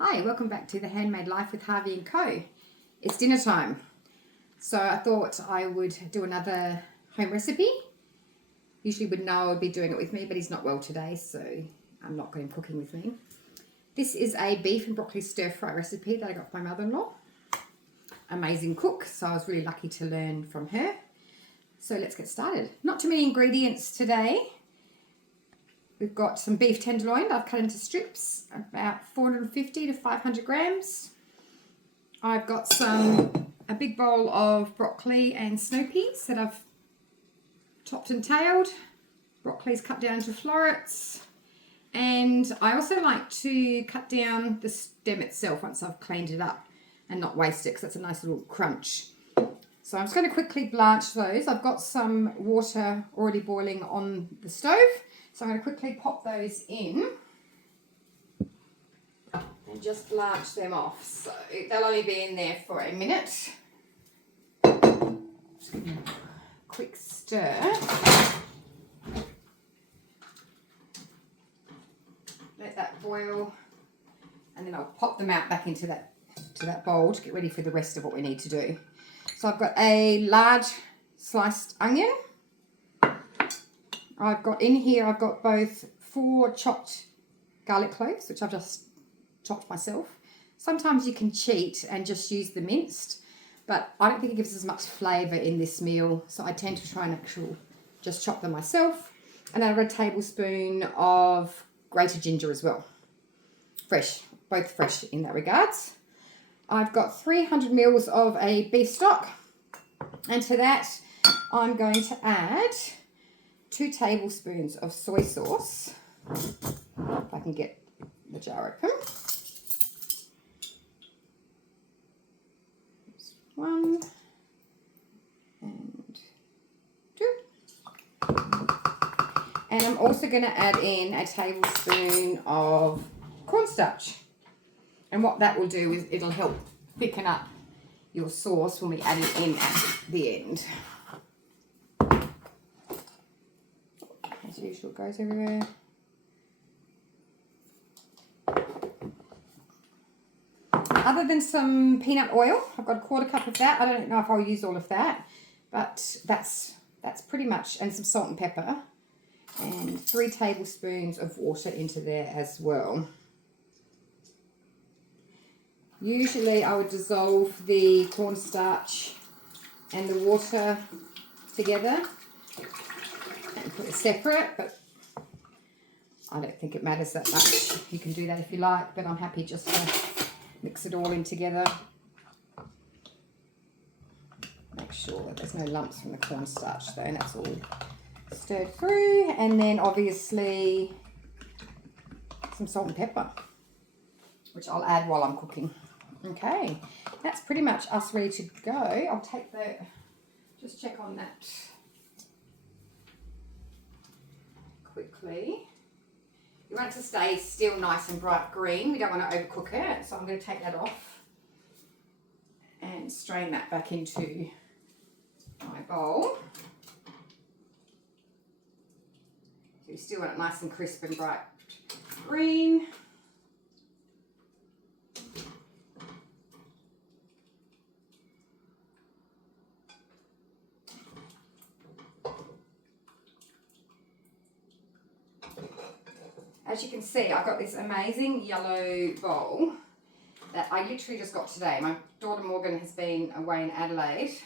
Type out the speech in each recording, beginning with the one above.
Hi, welcome back to the Handmade Life with Harvey and Co. It's dinner time, so I thought I would do another home recipe. Usually would Noah would be doing it with me, but he's not well today, so I'm not going cooking with me. This is a beef and broccoli stir fry recipe that I got from my mother-in-law. Amazing cook, so I was really lucky to learn from her. So let's get started. Not too many ingredients today. We've got some beef tenderloin that I've cut into strips, about 450 to 500 grams. I've got a big bowl of broccoli and snow peas that I've chopped and tailed. Broccoli's cut down into florets. And I also like to cut down the stem itself once I've cleaned it up and not waste it because that's a nice little crunch. So I'm just going to quickly blanch those. I've got some water already boiling on the stove. So I'm going to quickly pop those in and just blanch them off. So they'll only be in there for a minute. Just give them a quick stir. Let that boil, and then I'll pop them out back into that bowl to get ready for the rest of what we need to do. So I've got a large sliced onion. I've got both 4 chopped garlic cloves, which I've just chopped myself. Sometimes you can cheat and just use the minced, but I don't think it gives as much flavour in this meal, so I tend to try and just chop them myself. And I have a tablespoon of grated ginger as well. Fresh, both fresh in that regards. I've got 300 mils of a beef stock, and to that I'm going to add 2 tablespoons of soy sauce. If I can get the jar open. There's 1 and 2. And I'm also going to add in a tablespoon of cornstarch. And what that will do is it'll help thicken up your sauce when we add it in at the end. As usual, it goes everywhere. Other than some peanut oil, I've got a 1/4 cup of that. I don't know if I'll use all of that, but that's pretty much, and some salt and pepper, and 3 tablespoons of water into there as well. Usually I would dissolve the cornstarch and the water together and put it separate, but I don't think it matters that much. You can do that if you like, but I'm happy just to mix it all in together. Make sure that there's no lumps from the cornstarch though, and that's all stirred through. And then obviously some salt and pepper, which I'll add while I'm cooking. Okay, that's pretty much us ready to go. I'll take just check on that quickly. You want it to stay still nice and bright green. We don't want to overcook it, so I'm going to take that off and strain that back into my bowl. So you still want it nice and crisp and bright green. As you can see, I've got this amazing yellow bowl that I literally just got today. My daughter Morgan has been away in Adelaide,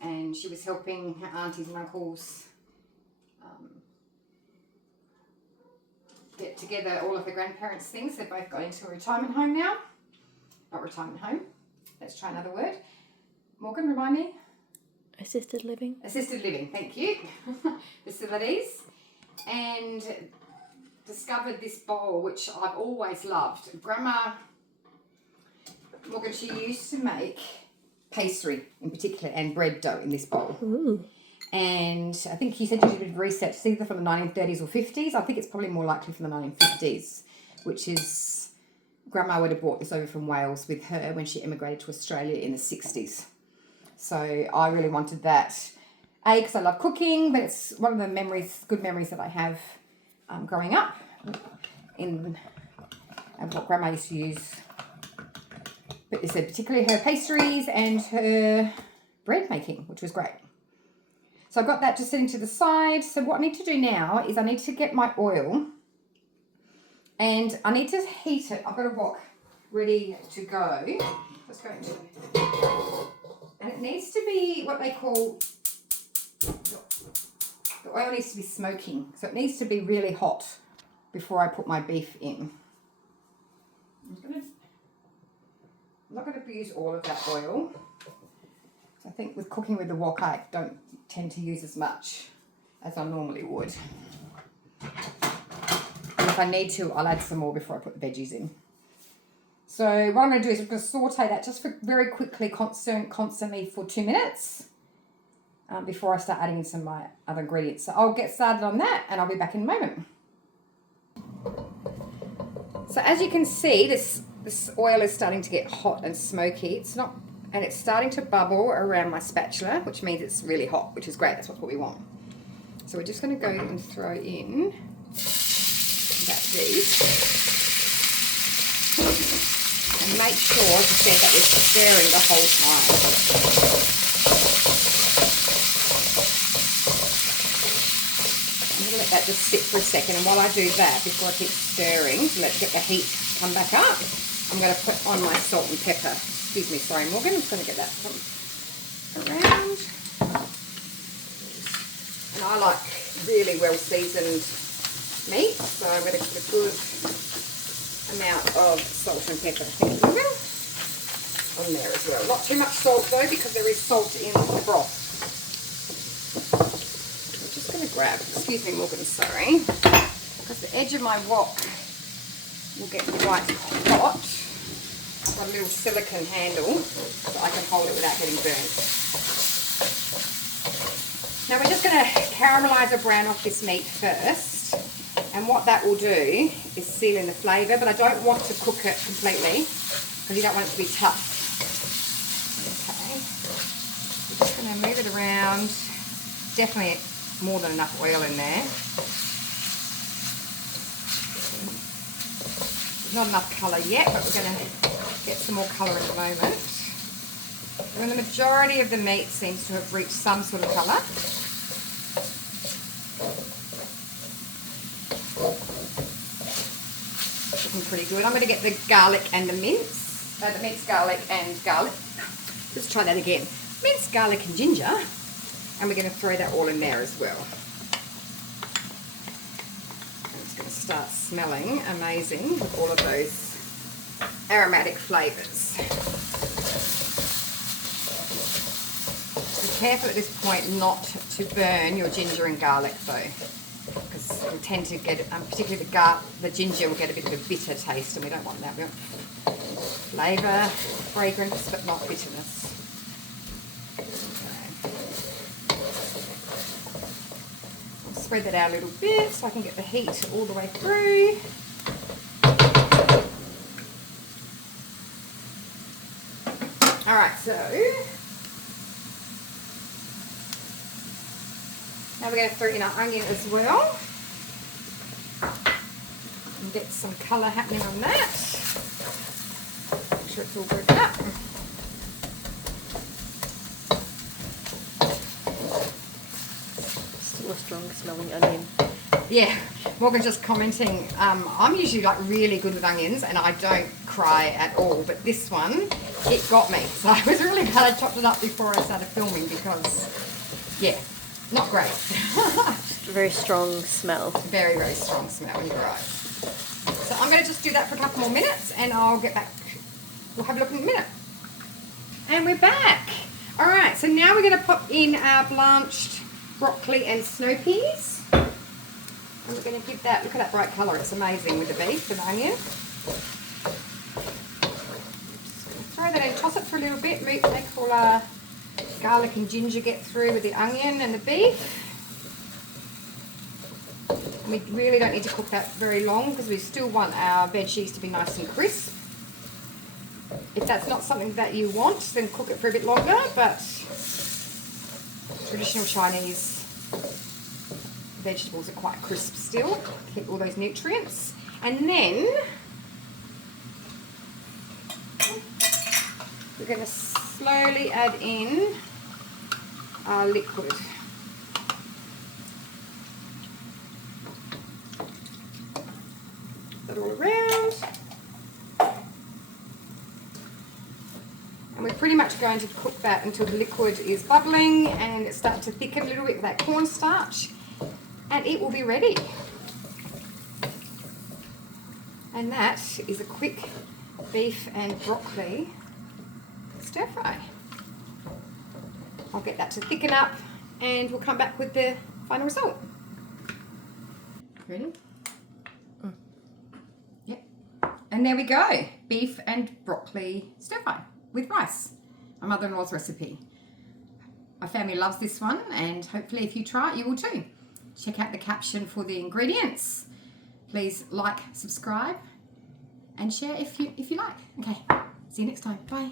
and she was helping her aunties and uncles get together all of her grandparents' things. They're both going to a retirement home now. Not retirement home. Let's try another word. Morgan, remind me. Assisted living. Assisted living, thank you. Facilities. And discovered this bowl, which I've always loved. Grandma Morgan, she used to make pastry in particular and bread dough in this bowl. Ooh. And I think you said you did research, it's either from the 1930s or 50s. I think it's probably more likely from the 1950s, which is, Grandma would have brought this over from Wales with her when she emigrated to Australia in the 60s. So I really wanted that, A, because I love cooking, but it's one of the good memories that I have growing up. and what Grandma used to use. But this said particularly her pastries and her bread making, which was great. So I've got that just sitting to the side. So what I need to do now is I need to get my oil and I need to heat it. I've got a wok ready to go. Let's go into it. And it needs to be what they call, the oil needs to be smoking. So it needs to be really hot before I put my beef in. I'm not going to use all of that oil. So I think with cooking with the wok, I don't tend to use as much as I normally would. And if I need to, I'll add some more before I put the veggies in. So what I'm going to do is I'm going to saute that just for very quickly, constantly for 2 minutes before I start adding in some of my other ingredients. So I'll get started on that and I'll be back in a moment. So as you can see, this oil is starting to get hot and smoky. And it's starting to bubble around my spatula, which means it's really hot, which is great. That's what we want. So we're just going to go and throw in that beef. And make sure, as I said, that we're stirring the whole time. I'm going to let that just sit for a second. And while I do that, before I keep stirring, to get the heat come back up, I'm going to put on my salt and pepper. Excuse me, sorry Morgan, I'm just going to get that around. And I like really well seasoned meat, so I'm going to put a good amount of salt and pepper, thank you, Morgan, on there as well. Not too much salt though, because there is salt in the broth. I'm just going to grab, excuse me Morgan, sorry, because the edge of my wok will get quite hot. I've got a little silicone handle so I can hold it without getting burnt. Now we're just going to caramelise or brown off this meat first, and what that will do is seal in the flavour, but I don't want to cook it completely because you don't want it to be tough. Okay, we're just going to move it around. Definitely more than enough oil in there. There's not enough colour yet, but we're going to get some more colour in a moment. When the majority of the meat seems to have reached some sort of colour, looking pretty good. I'm going to get the garlic and the mince, the minced garlic and garlic. Let's try that again. Minced garlic and ginger, and we're going to throw that all in there as well. And it's going to start smelling amazing with all of those aromatic flavours. Be careful at this point not to burn your ginger and garlic though, because we tend to get, particularly the ginger will get a bit of a bitter taste, and we don't want that. We want flavour, fragrance, but not bitterness. I'll spread that out a little bit so I can get the heat all the way through. Alright, so now we're going to throw in our onion as well and get some colour happening on that. Make sure it's all broken up. Still a strong smelling onion. Yeah, Morgan's just commenting, I'm usually like really good with onions and I don't cry at all, but this one, it got me. So I was really glad I chopped it up before I started filming because, yeah, not great. Just a very strong smell. Very, very strong smell, you're right. So I'm going to just do that for a couple more minutes and I'll get back. We'll have a look in a minute. And we're back. All right, so now we're going to pop in our blanched broccoli and snow peas. And we're going to give that, look at that bright colour, it's amazing with the beef and the onion. Just throw that in, toss it for a little bit, make all our garlic and ginger get through with the onion and the beef. And we really don't need to cook that very long because we still want our veggies to be nice and crisp. If that's not something that you want, then cook it for a bit longer, but traditional Chinese vegetables are quite crisp still, keep all those nutrients. And then we're going to slowly add in our liquid. Put that all around. And we're pretty much going to cook that until the liquid is bubbling and it starts to thicken a little bit with that cornstarch, and it will be ready. And that is a quick beef and broccoli stir fry. I'll get that to thicken up and we'll come back with the final result. Ready? Yep. And there we go. Beef and broccoli stir fry with rice. My mother-in-law's recipe. My family loves this one, and hopefully if you try it, you will too. Check out the caption for the ingredients. Please like, subscribe, and share if you like. Okay, see you next time. Bye.